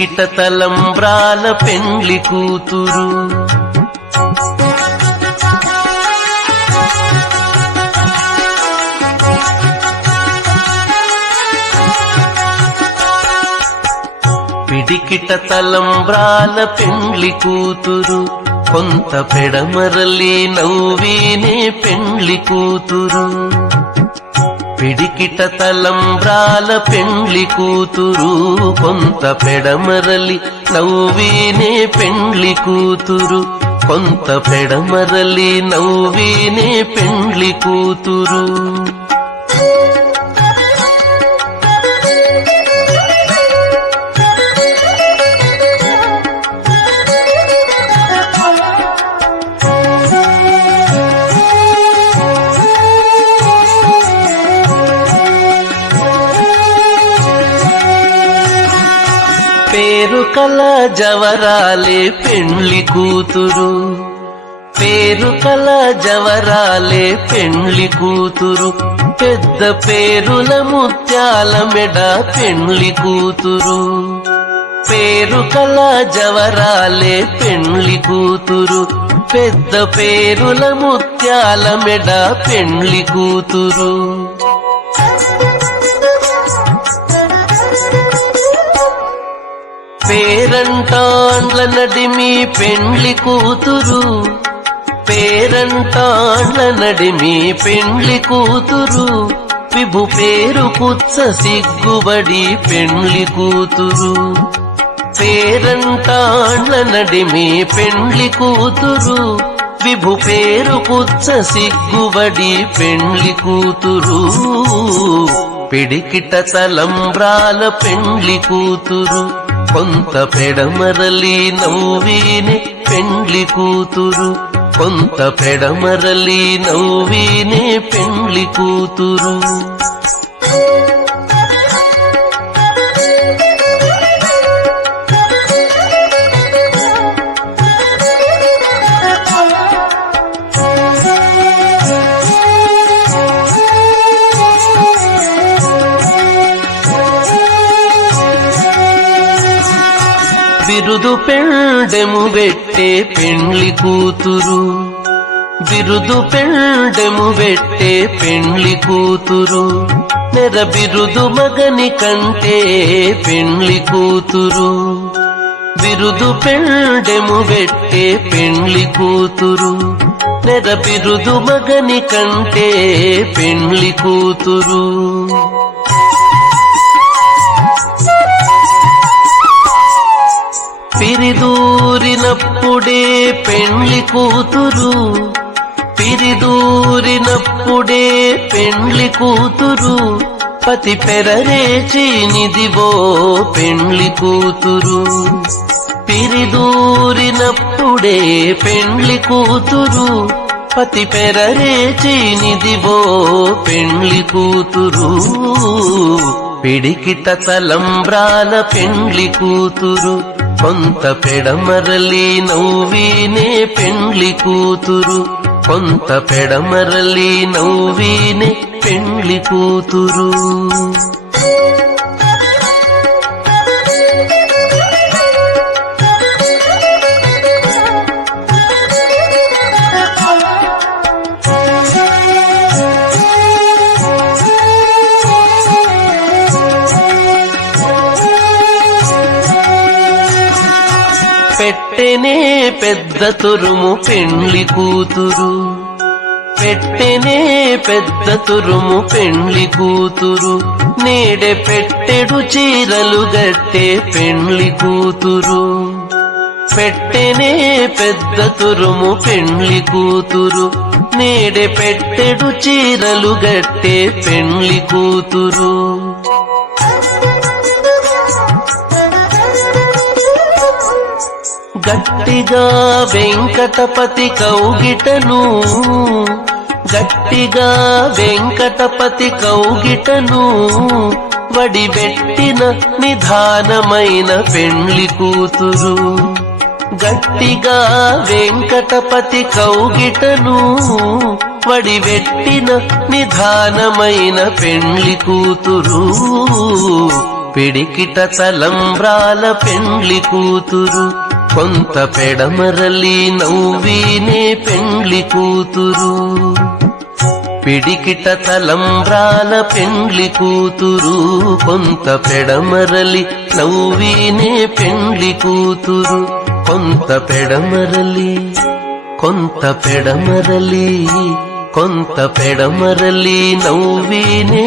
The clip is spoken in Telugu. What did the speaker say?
పిడికిట తలంబ్రాల పెండ్లి కూతురు. పిడికిట తలంబ్రాల పెండ్లి కూతురు, కొంత పెడమరలి నవ్వీనే పెండ్లి కూతురు. పిడికిట తలంబ్రాల పెండ్లి కూతురు, కొంత పెడమరలి నవ్వీనే పెండ్లి కూతురు. కొంత పెడమరలి నవ్వీనే పెండ్లి కూతురు. పేరు కల జవరాలే పెండ్లి కూతురు. పేరు కల జవరాలే పెండ్లి కూతురు. పెద్ద పేరుల ముత్యాల మెడ పెండ్లి కూతురు. పేరు కల జవరాలే పెండ్లి కూతురు. పెద్ద పేరుల ముత్యాల మెడ పెండ్లి కూతురు. పేరంటాండ్ల నడిమి పెండ్లి కూతురు. పేరంటాండ్ల నడిమి పెండ్లి కూతురు. విభు పేరు కుచ్చ సిగ్గుబడి పెండ్లి కూతురు. పేరంటాండ్ల నడిమి పెండ్లి కూతురు. విభు పేరు కుచ్చ సిగ్గుబడి పెండ్లి కూతురు. పిడికిట తలంబ్రాల పెండ్లి కూతురు, కొంత పెడమరలి నవ్వీనే పెండ్లి కూతురు. కొంత పెడమరలి నవ్వీనే పెండ్లి కూతురు. బిరుదు పెండెము పెట్టే పెండ్లి కూతురు. బిరుదు పెండెము పెట్టే పెండ్లి కూతురు. నెర బిరుదు మగని కంటే పెండ్లి కూతురు. బిరుదు పెండెము పెట్టే పెండ్లి కూతురు. నెర బిరుదు మగని కంటే పెండ్లి కూతురు. పిరిదూరినప్పుడే పెండ్లి కూతురు. పిరిదూరినప్పుడే పెండ్లి కూతురు. పతి పెరరేచి నిదివో పెండ్లి కూతురు. పిరిదూరినప్పుడే పెండ్లి కూతురు. పతి పెరరేచి నిదివో పెండ్లి కూతురు. పిడికిట తలంబ్రాల పెండ్లి కూతురు, కొంత పెడమరలి నవ్వీనే పెండ్లి కూతురు. కొంత పెడమరలి నవ్వీనే పెండ్లి కూతురు. పెట్టెనే పెద్ద తురుము పెండ్లి కూతురు. పెట్టెనే పెద్ద తురుము పెండ్లి కూతురు. నేడే పెట్టెడు చీరలు గట్టే పెండ్లి కూతురు. పెట్టెనే పెద్ద తురుము పెండ్లి కూతురు. నేడే పెట్టెడు చీరలు గట్టే పెండ్లి కూతురు. గట్టిగా వెంకటపతి కౌగిటను. గట్టిగా వెంకటపతి కౌగిటను. వడిబెట్టిన నిధానమైన పెండ్లి కూతురు. గట్టిగా వెంకటపతి కౌగిటను. వడిబెట్టిన నిధానమైన పెండ్లి కూతురు. పిడికిట తలంబ్రాల పెండ్లి కూతురు కొంత పెడమరలి నవ్వీనే పెండ్లి కూతురు పిడికిట తలంబ్రాల పెండ్లి కూతురు కొంత పెడమరలి నవ్వీనే పెండ్లి కూతురు కొంత పెడమరలి కొంత పెడమరలి నవ్వీనే